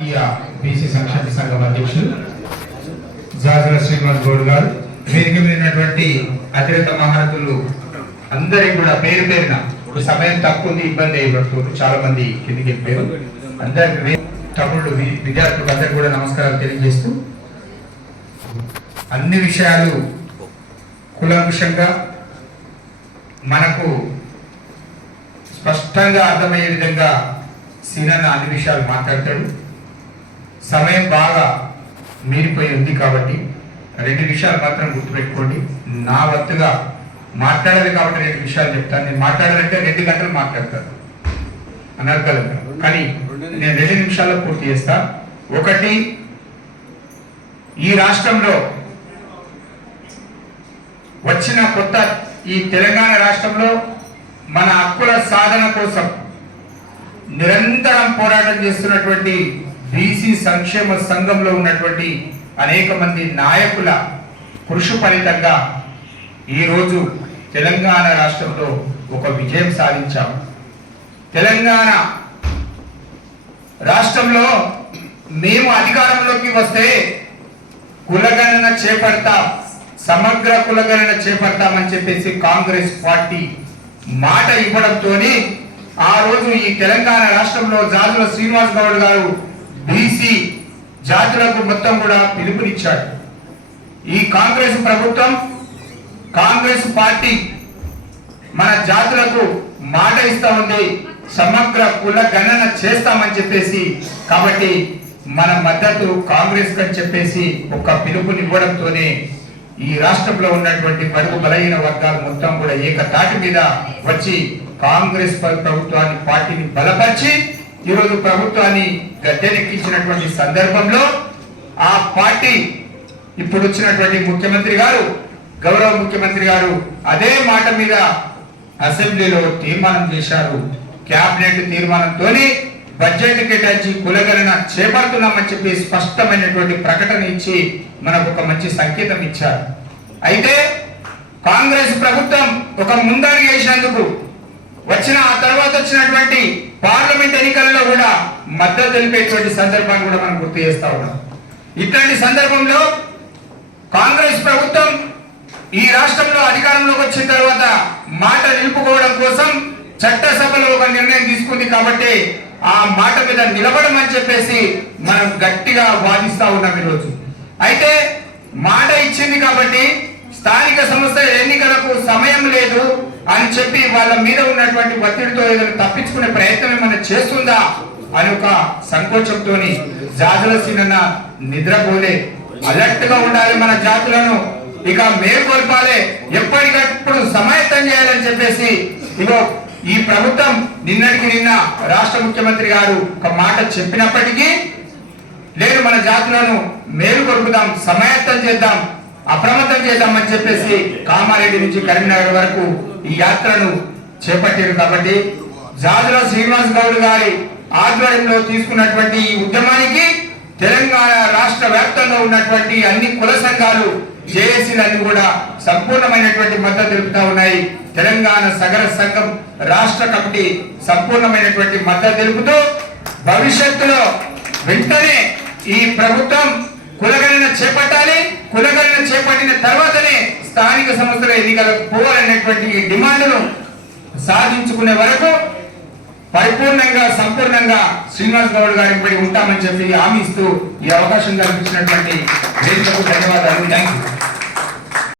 BC సంక్షేమ సంఘం అధ్యక్షులు జాజుల శ్రీనివాస్ గౌడ్ గారు, వేదిక మీద ఉన్నటువంటి అతిరత మహారథులు అందరికీ కూడా పేరు పేరున సమయం తక్కువ ఉంది, ఇబ్బంది అయిపోతుంది, చాలా మంది కిందికి వెళ్ళిపోయారు. అందరికి తమ్ముళ్ళు విద్యార్థులకు అందరికీ కూడా నమస్కారాలు తెలియజేస్తూ అన్ని విషయాలు కులంకుషంగా మనకు స్పష్టంగా అర్థమయ్యే విధంగా సీనన్న అన్ని విషయాలు మాట్లాడతాడు. సమయం బాగా మీరిపోయి ఉంది కాబట్టి రెండు విషయాలు మాత్రం గుర్తుపెట్టుకోండి. నా వత్తుగా మాట్లాడాలి కాబట్టి రెండు విషయాలు చెప్తాను. నేను మాట్లాడాలంటే 2 గంటలు మాట్లాడతాను అనర్గలంగా, కానీ నేను 2 నిమిషాల్లో పూర్తి చేస్తా. ఒకటి, ఈ రాష్ట్రంలో వచ్చిన కొత్త ఈ తెలంగాణ రాష్ట్రంలో మన హక్కుల సాధన కోసం నిరంతరం పోరాటం చేస్తున్నటువంటి బీసీ సంక్షేమ సంఘంలో ఉన్నటువంటి అనేక మంది నాయకుల కృషి ఫలితంగా ఈరోజు తెలంగాణ రాష్ట్రంలో ఒక విజయం సాధించాం. తెలంగాణ రాష్ట్రంలో మేము అధికారంలోకి వస్తే కులగణన చేపడతాం, సమగ్ర కులగణన చేపడతామని చెప్పేసి కాంగ్రెస్ పార్టీ మాట ఇవ్వడంతో ఆ రోజు ఈ తెలంగాణ రాష్ట్రంలో జాజుల శ్రీనివాస్ గౌడ్ గారు బీసీ జాతులకు మొత్తం కూడా పిలుపునిచ్చాడు. ఈ కాంగ్రెస్ ప్రభుత్వం, కాంగ్రెస్ పార్టీ మన జాతులకు మాట ఇస్తా ఉంది, సమగ్ర కుల గణన చేస్తామని చెప్పేసి. కాబట్టి మన మద్దతు కాంగ్రెస్ అని చెప్పేసి ఒక పిలుపునివ్వడంతోనే ఈ రాష్ట్రంలో ఉన్నటువంటి బడుగు బలహీన వర్గాలు మొత్తం కూడా ఏకతాటి మీద వచ్చి కాంగ్రెస్ ప్రభుత్వాన్ని, పార్టీని బలపరిచి ఈరోజు ప్రభుత్వాన్ని గద్దెనెక్కించినటువంటి సందర్భంలో ఆ పార్టీ ఇప్పుడు వచ్చినటువంటి ముఖ్యమంత్రి గారు, గౌరవ ముఖ్యమంత్రి గారు అదే మాట మీద అసెంబ్లీలో తీర్మానం చేశారు. క్యాబినెట్ తీర్మానంతో బడ్జెట్ కేటాయించి కులగణన చేపడుతున్నామని చెప్పి స్పష్టమైనటువంటి ప్రకటన ఇచ్చి మనకు ఒక మంచి సంకేతం ఇచ్చారు. అయితే కాంగ్రెస్ ప్రభుత్వం ఒక ముందడుగు వేసినందుకు ఆ తర్వాత వచ్చినటువంటి పార్లమెంట్ ఎన్నికల్లో కూడా మద్దతు తెలిపేటువంటి సందర్భాన్ని కూడా మనం గుర్తు చేస్తా ఉన్నాం. ఇట్లాంటి సందర్భంలో కాంగ్రెస్ ప్రభుత్వం ఈ రాష్ట్రంలో అధికారంలోకి వచ్చిన తర్వాత మాట నిలుపుకోవడం కోసం చట్టసభలో ఒక నిర్ణయం తీసుకుంది. కాబట్టి ఆ మాట మీద నిలబడమని చెప్పేసి మనం గట్టిగా వాదిస్తా ఉన్నాం ఈరోజు. అయితే మాట ఇచ్చింది కాబట్టి స్థానిక సంస్థల ఎన్నికలకు సమయం లేదు అని చెప్పి వాళ్ళ మీద ఉన్నటువంటి ఒత్తిడితో ఏదైనా తప్పించుకునే ప్రయత్నం ఏమైనా చేస్తుందా అని ఒక సంకోచంతో జాతుల సీనన్న నిద్రపోలే. అలర్ట్ గా ఉండాలి, మన జాతులను ఇక మేల్కొల్పాలి, ఎప్పటికప్పుడు సమాయత్తం చేయాలని చెప్పేసి ఇగో ఈ ప్రభుత్వం నిన్నటికి నిన్న రాష్ట్ర ముఖ్యమంత్రి గారు ఒక మాట చెప్పినప్పటికీ లేదు, మన జాతులను మేలుకొల్పుదాం, సమాయత్తం చేద్దాం, అప్రమత్తం చేద్దామని చెప్పేసి కామారెడ్డి నుంచి కరీంనగర్ వరకు ఈ యాత్రను చేపట్టారు. కాబట్టి జాజుల శ్రీనివాస్ గౌడ్ గారి ఆధ్వర్యంలో తీసుకున్నటువంటి ఈ ఉద్యమానికి తెలంగాణ రాష్ట్ర వ్యాప్తంగా ఉన్నటువంటి అన్ని కుల సంఘాలు, జేఏసీలన్నీ కూడా సంపూర్ణమైనటువంటి మద్దతు తెలుపుతా ఉన్నాయి. తెలంగాణ సగర సంఘం రాష్ట్ర కమిటీ సంపూర్ణమైనటువంటి మద్దతు తెలుపుతూ భవిష్యత్తులో వెంటనే ఈ ప్రభుత్వం కులగణన చేపట్టాలి, కులగణన చేపట్టిన తర్వాతనే స్థానిక సంస్థల ఎన్నికలకు పోవాలనేటువంటి ఈ డిమాండ్ను సాధించుకునే వరకు పరిపూర్ణంగా సంపూర్ణంగా శ్రీనివాస్ గౌడ్ గారి ఉంటామని చెప్పి హామీ ఇస్తూ ఈ అవకాశం కల్పించినటువంటి వేదికకు ధన్యవాదాలు. Thank you.